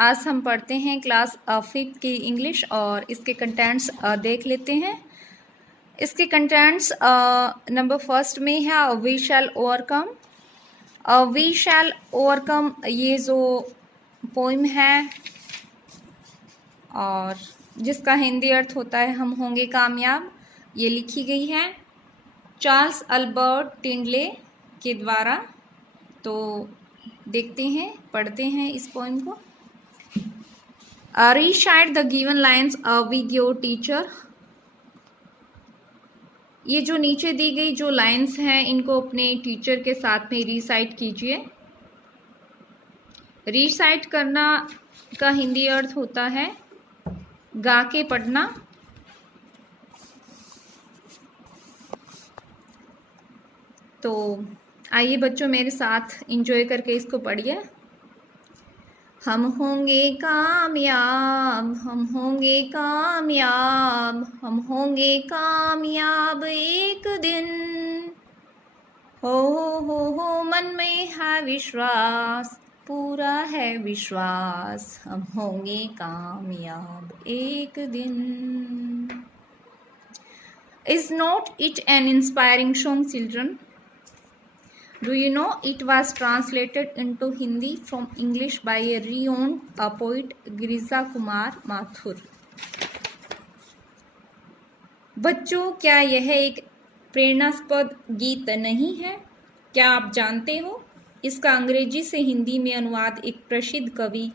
आज हम पढ़ते हैं क्लास 5th की इंग्लिश और इसके कंटेंट्स देख लेते हैं। इसके कंटेंट्स नंबर फर्स्ट में है we shall overcome. We shall overcome ये जो पोइम है और जिसका हिंदी अर्थ होता है हम होंगे कामयाब, ये लिखी गई है चार्ल्स अल्बर्ट टिंडले के द्वारा। तो देखते हैं, पढ़ते हैं इस पोइम को। Recite the given lines with your teacher. ये जो नीचे दी गई जो लाइन्स हैं इनको अपने टीचर के साथ में रीसाइट कीजिए। रीसाइट करना का हिंदी अर्थ होता है गा के पढ़ना। तो आइए बच्चों मेरे साथ एंजॉय करके इसको पढ़िए। हम होंगे कामयाब, हम होंगे कामयाब, हम होंगे कामयाब एक दिन। हो मन में है विश्वास, पूरा है विश्वास, हम होंगे कामयाब एक दिन। Is not it an inspiring song, children? Do you know it was translated into Hindi from English by a renowned poet Girija Kumar Mathur. बच्चों, क्या यह एक प्रेरणास्पद गीत नहीं है? क्या आप जानते हो इसका अंग्रेजी से हिंदी में अनुवाद एक प्रसिद्ध कवि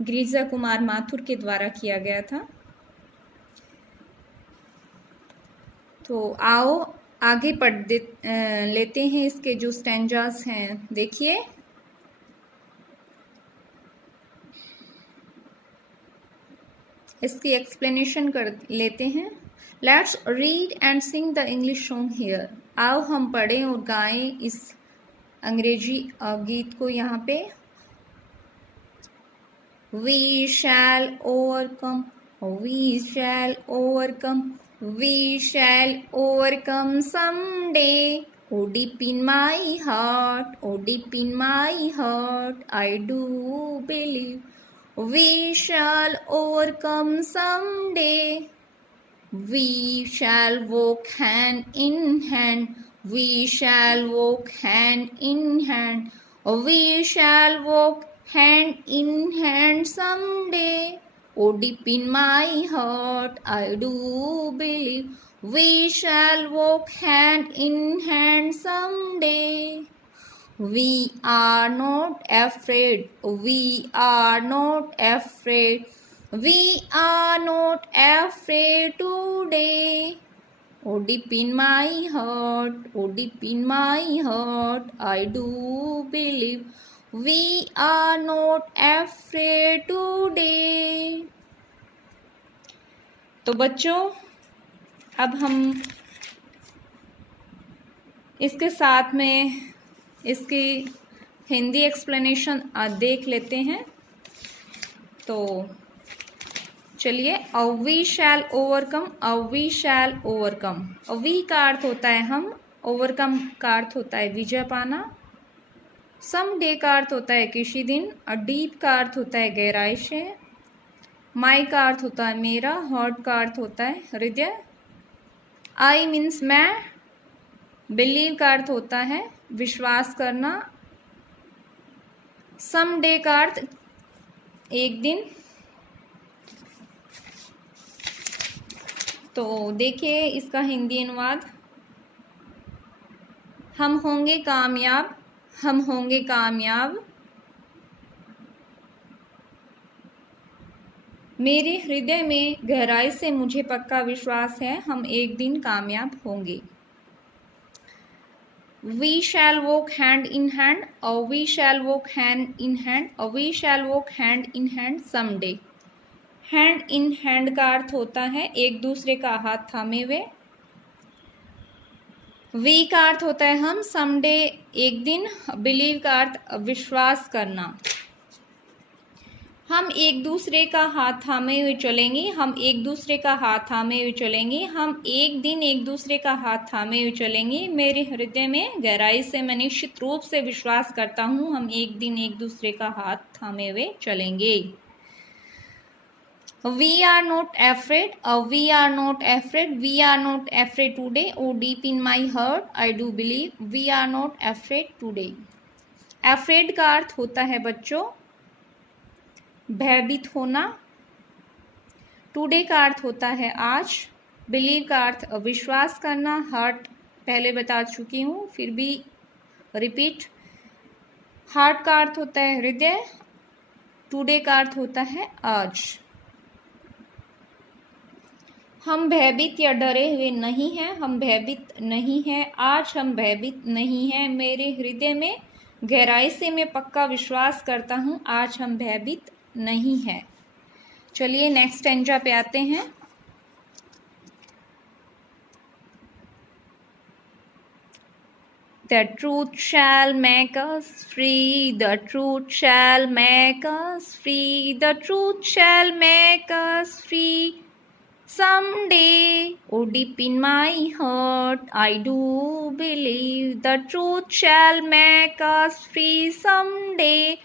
गिरिजा कुमार माथुर के द्वारा किया गया था। तो आओ आगे पढ़ लेते हैं इसके जो स्टैंजास हैं। देखिए, इसकी एक्सप्लेनेशन कर लेते हैं। Let's read and Singh the English song here. आओ हम पढ़ें और गाएं इस अंग्रेजी गीत को यहाँ पे। We shall overcome, we shall overcome, we shall overcome someday. Oh, deep in my heart, oh, deep in my heart, I do believe we shall overcome someday. We shall walk hand in hand, we shall walk hand in hand, we shall walk hand in hand someday. Oh, deep in my heart, I do believe we shall walk hand in hand someday. We are not afraid, we are not afraid, we are not afraid today. Oh, deep in my heart, oh, deep in my heart, I do believe we are not afraid today. तो बच्चों, अब हम इसके साथ में इसकी Hindi explanation देख लेते हैं। तो चलिए, uh we shall overcome, uh we shall overcome. Uh we का अर्थ होता है हम, ओवरकम का अर्थ होता है विजय पाना, सम डे का अर्थ होता है किसी दिन, और डीप का अर्थ होता है गहराई से, माई का अर्थ होता है मेरा, हार्ट का अर्थ होता है हृदय, आई मीन्स मैं, बिलीव का अर्थ होता है विश्वास करना, सम डे का अर्थ एक दिन। तो देखिए इसका हिंदी अनुवाद। हम होंगे कामयाब, हम होंगे कामयाब, मेरे हृदय में गहराई से मुझे पक्का विश्वास है हम एक दिन कामयाब होंगे। We shall walk hand in hand, or we shall walk hand in hand, or we shall walk hand in hand someday. Hand in hand का अर्थ होता है एक दूसरे का हाथ थामे हुए। वी का अर्थ होता है हम, someday एक दिन, believe का अर्थ विश्वास करना। हम एक दूसरे का हाथ थामे हुए चलेंगे, हम एक दूसरे का हाथ थामे हुए चलेंगे, हम एक दिन एक दूसरे का हाथ थामे हुए चलेंगे। मेरे हृदय में गहराई से मैं निश्चित रूप से विश्वास करता हूँ हम एक दिन एक दूसरे का हाथ थामे हुए चलेंगे। We are not afraid. We are not afraid. We are not afraid today. Oh, deep in my heart, I do believe we are not afraid today. Afraid का अर्थ होता है बच्चों भयभीत होना. Today का अर्थ होता है आज. Believe का अर्थ विश्वास करना. Heart पहले बता चुकी हूँ, फिर भी रिपीट. Heart का अर्थ होता है हृदय. Today का अर्थ होता है आज. हम भयभीत या डरे हुए नहीं हैं. हम भयभीत नहीं हैं. आज हम भयभीत नहीं हैं. मेरे हृदय में गहराई से मैं पक्का विश्वास करता हूँ आज हम भयभीत नहीं हैं. चलिए नेक्स्ट स्टैंजा पे आते हैं. The truth shall make us free. The truth shall make us free. The truth shall make us free. Someday, oh deep in my heart, I do believe the truth shall make us free. Someday,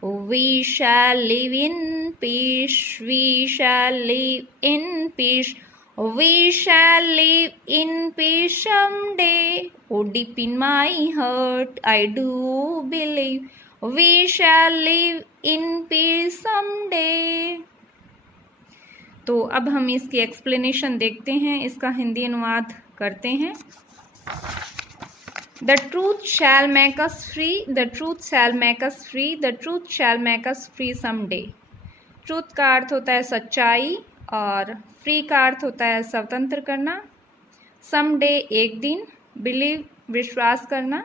oh we shall live in peace. We shall live in peace. We shall live in peace someday. Oh deep in my heart, I do believe we shall live in peace someday. तो अब हम इसकी explanation देखते हैं. इसका हिंदी अनुवाद करते हैं. The truth shell make us free. The truth shell make us free. The truth shell make us free someday. Truth का अर्थ होता है सच्चाई और फ्री का अर्थ होता है स्वतंत्र करना. समडे एक दिन. बिलीव विश्वास करना.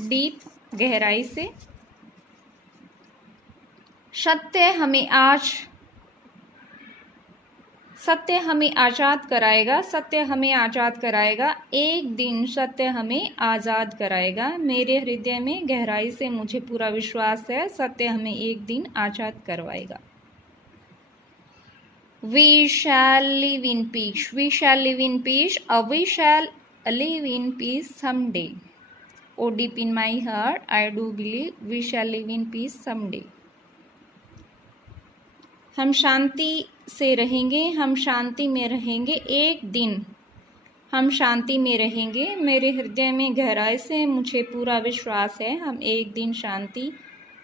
डीप गहराई से. सत्य हमें आज़ाद कराएगा. सत्य हमें आज़ाद कराएगा. एक दिन सत्य हमें आज़ाद कराएगा. मेरे हृदय में गहराई से मुझे पूरा विश्वास है सत्य हमें एक दिन आज़ाद करवाएगा. We shall live in peace. We shall live in peace. We shall live in peace someday. Oh, deep in my heart, I do believe we shall live in peace someday. हम शांति से रहेंगे. हम शांति में रहेंगे. एक दिन हम शांति में रहेंगे. मेरे हृदय में गहराई से मुझे पूरा विश्वास है हम एक दिन शांति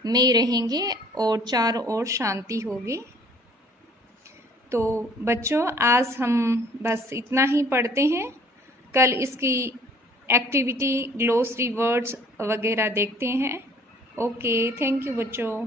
में रहेंगे और चारों ओर शांति होगी. तो बच्चों आज हम बस इतना ही पढ़ते हैं. कल इसकी एक्टिविटी ग्लोसरी वर्ड्स वगैरह देखते हैं. ओके, थैंक यू बच्चों.